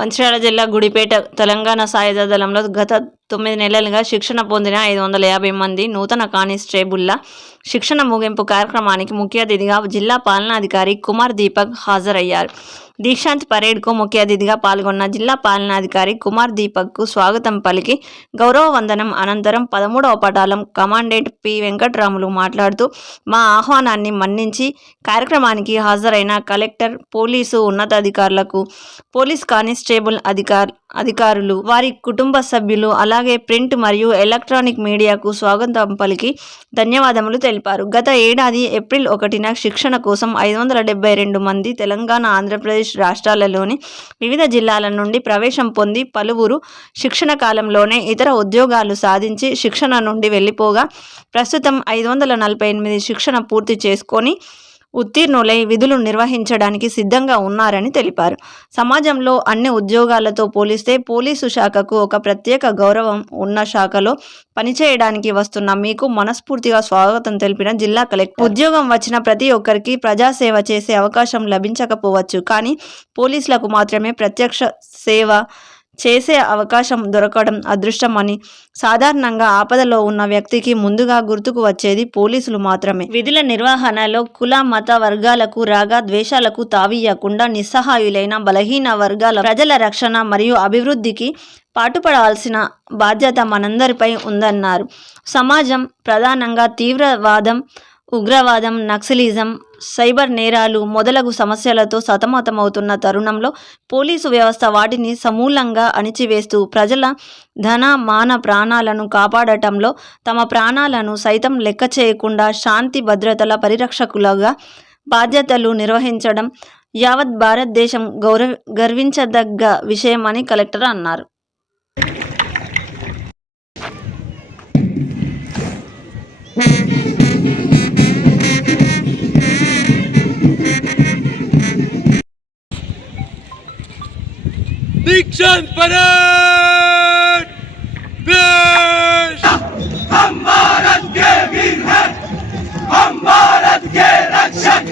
మంచిర్యాల జిల్లా గుడిపేట తెలంగాణ సాయుధ దళంలో గత తొమ్మిది నెలలుగా శిక్షణ పొందిన ఐదు వందల యాభై మంది నూతన కానిస్టేబుల్ల శిక్షణ ముగింపు కార్యక్రమానికి ముఖ్య అతిథిగా జిల్లా పాలనాధికారి కుమార్ దీపక్ హాజరయ్యారు. దీక్షాంత్ పరేడ్కు ముఖ్య అతిథిగా పాల్గొన్న జిల్లా పాలనాధికారి కుమార్ దీపక్కు స్వాగతం పలికి గౌరవ వందనం అనంతరం పదమూడవ పటాలం కమాండెంట్ పి. వెంకట్రాములు మాట్లాడుతూ మా ఆహ్వానాన్ని మన్నించి కార్యక్రమానికి హాజరైన కలెక్టర్ పోలీసు ఉన్నతాధికారులకు పోలీస్ కానిస్టేబుల్ అధికార్ అధికారులు వారి కుటుంబ సభ్యులు అలాగే ప్రింట్ మరియు ఎలక్ట్రానిక్ మీడియాకు స్వాగతం పలికి ధన్యవాదములు తెలిపారు. గత ఏడాది ఏప్రిల్ ఒకటిన శిక్షణ కోసం ఐదు వందల డెబ్బై రెండు మంది తెలంగాణ ఆంధ్రప్రదేశ్ రాష్ట్రాలలోని వివిధ జిల్లాల నుండి ప్రవేశం పొంది పలువురు శిక్షణ కాలంలోనే ఇతర ఉద్యోగాలు సాధించి శిక్షణ నుండి వెళ్ళిపోగా ప్రస్తుతం ఐదు వందల నలభై ఎనిమిది శిక్షణ పూర్తి చేసుకొని ఉత్తీర్ణులై విధులు నిర్వహించడానికి సిద్ధంగా ఉన్నారని తెలిపారు. సమాజంలో అన్ని ఉద్యోగాలతో పోలిస్తే పోలీసు శాఖకు ఒక ప్రత్యేక గౌరవం ఉన్న శాఖలో పనిచేయడానికి వస్తున్న మీకు మనస్ఫూర్తిగా స్వాగతం తెలిపిన జిల్లా కలెక్టర్. ఉద్యోగం వచ్చిన ప్రతి ఒక్కరికి ప్రజాసేవ చేసే అవకాశం లభించకపోవచ్చు. కానీ పోలీసులకు మాత్రమే ప్రత్యక్ష సేవ చేసే అవకాశం దొరకడం అదృష్టమని సాధారణంగా ఆపదలో ఉన్న వ్యక్తికి ముందుగా గుర్తుకు వచ్చేది పోలీసులు మాత్రమే. విధుల నిర్వహణలో కుల మత వర్గాలకు రాగా ద్వేషాలకు తావీయకుండా నిస్సహాయులైన బలహీన వర్గాల ప్రజల రక్షణ మరియు అభివృద్ధికి పాటుపడాల్సిన బాధ్యత మనందరిపై ఉందన్నారు. సమాజం ప్రధానంగా తీవ్రవాదం ఉగ్రవాదం నక్సలిజం సైబర్ నేరాలు మొదలగు సమస్యలతో సతమతమవుతున్న తరుణంలో పోలీసు వ్యవస్థ వాటిని సమూలంగా అణిచివేస్తూ ప్రజల ధన మాన ప్రాణాలను కాపాడటంలో తమ ప్రాణాలను సైతం లెక్క చేయకుండా శాంతి భద్రతల పరిరక్షకులుగా బాధ్యతలు నిర్వహించడం యావత్ భారతదేశం గౌరవ గర్వించదగ్గ విషయమని కలెక్టర్ అన్నారు. દીક્ષાંત પરેડ દેશ હમ ભારત કે વીર હૈ હમ ભારત કે રક્ષક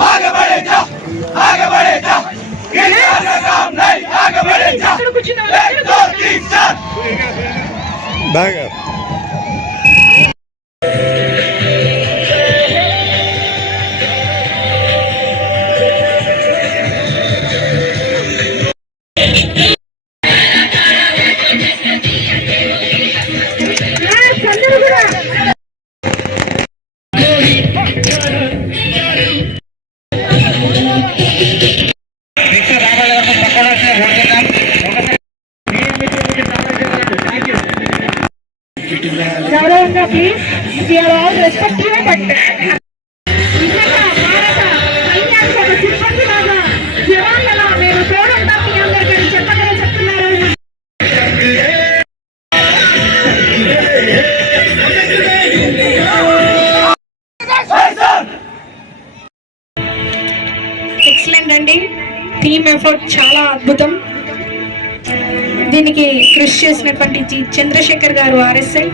આગે बढ़े जा आगे बढ़े जा किसी का काम नहीं आगे बढ़े जा एक दो तीन चार बैग ఎఫర్ట్ చాలా అద్భుతం. దీనికి కృషి చేసినటువంటి చంద్రశేఖర్ గారు ఆర్ఎస్ఐ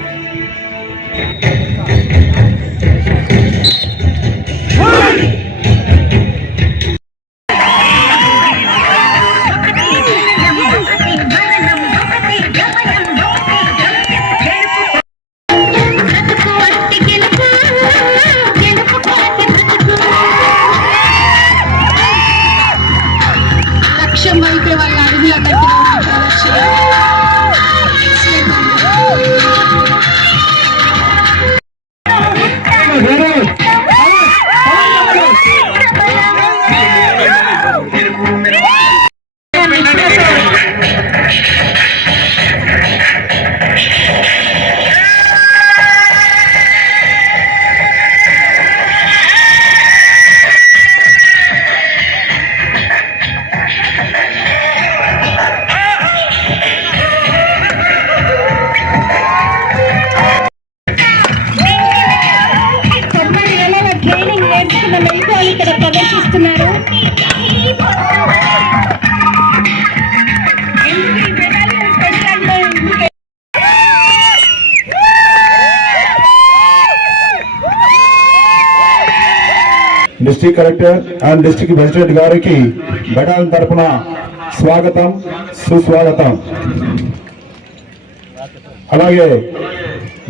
ప్రభుత్వాలు ఇక్కడ ప్రదర్శిస్తున్నారు. District collector and district president గారికి బెడాల తరఫున స్వాగతం సుస్వాగతం. అలాగే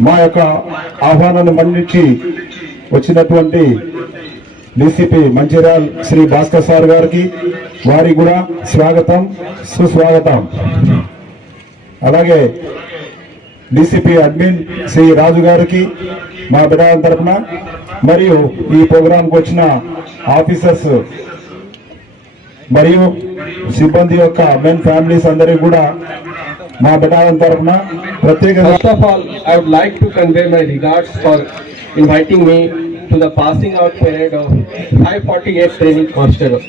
మా యొక్క ఆహ్వానాన్ని మన్నించి వచ్చినటువంటి డీసీపీ మంచిర్యాల్ శ్రీ భాస్కర్ సార్ గారికి వారికి కూడా స్వాగతం సుస్వాగతం అలాగే డీసీపీ అడ్మిన్ శ్రీ రాజు గారికి మా బిడ్డ తరపున మరియు ఈ ప్రోగ్రాంకి వచ్చిన ఆఫీసర్స్ మరియు సిబ్బంది యొక్క మెన్ ఫ్యామిలీస్ అందరికీ కూడా మా బిడ్డ తరపున ప్రత్యేకంగా First of all, I would like to convey my regards for inviting me to the passing out parade of 548 training constable.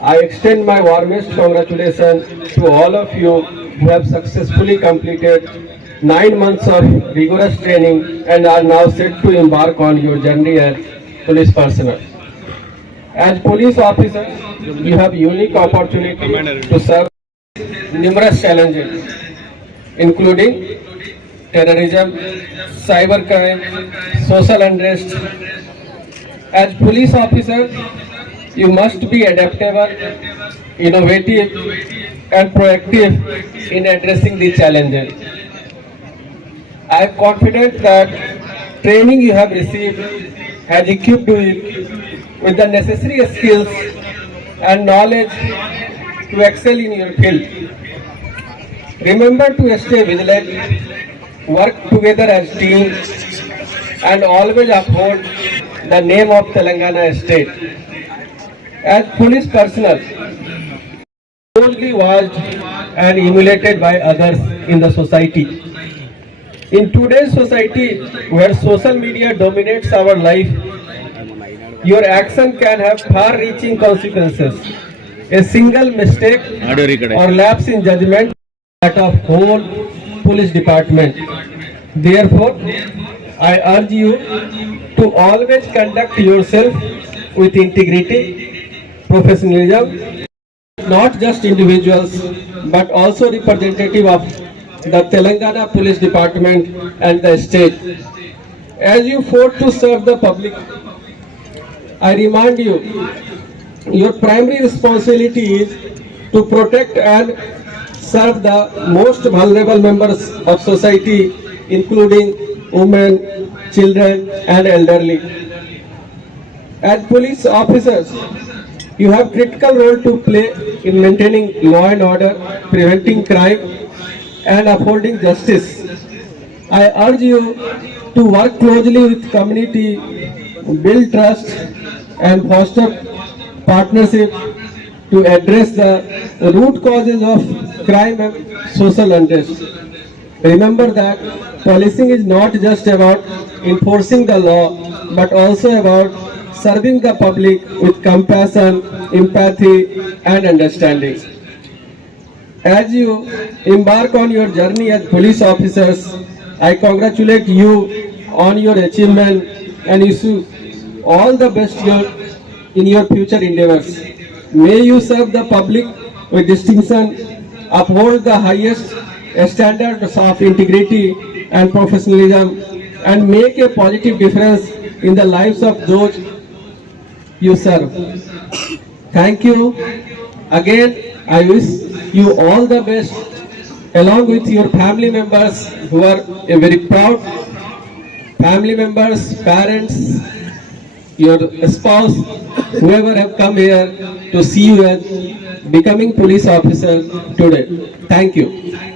I extend my warmest congratulations to all of you who have successfully completed nine months of rigorous training and are now set to embark on your journey as police personnel. As police officers, you have unique opportunity to serve numerous challenges including terrorism, cybercrime, social unrest. As police officers, you must be adaptable, innovative, and proactive in addressing these challenges. I am confident that training you have received has equipped you with the necessary skills and knowledge to excel in your field. Remember to stay vigilant, work together as team, and always uphold the name of Telangana state. As police personnel, closely watched and emulated by others in the society. In today's society, where social media dominates our life, your action can have far-reaching consequences. A single mistake or lapse in judgment that of whole police department. Therefore, I urge you to always conduct yourself with integrity, professionalism, not just individuals, but also representative of the Telangana Police Department and the state. As you fought to serve the public, I remind you, your primary responsibility is to protect and serve the most vulnerable members of society, including women, children, and elderly. As police officers, you have critical role to play in maintaining law and order, preventing crime, and upholding justice. I urge you to work closely with community, build trust, and foster partnership to address the root causes of crime and social unrest. Remember that policing is not just about enforcing the law, but also about serving the public with compassion, empathy, and understanding. As you embark on your journey as police officers, I congratulate you on your achievement and wish all the best in your future endeavors. May you serve the public with distinction, uphold the highest standards of integrity and professionalism, and make a positive difference in the lives of those you serve. Thank you. Again, I wish you all the best along with your family members who are a very proud family members, parents, your spouse, whoever have come here to see you as becoming police officer today. Thank you.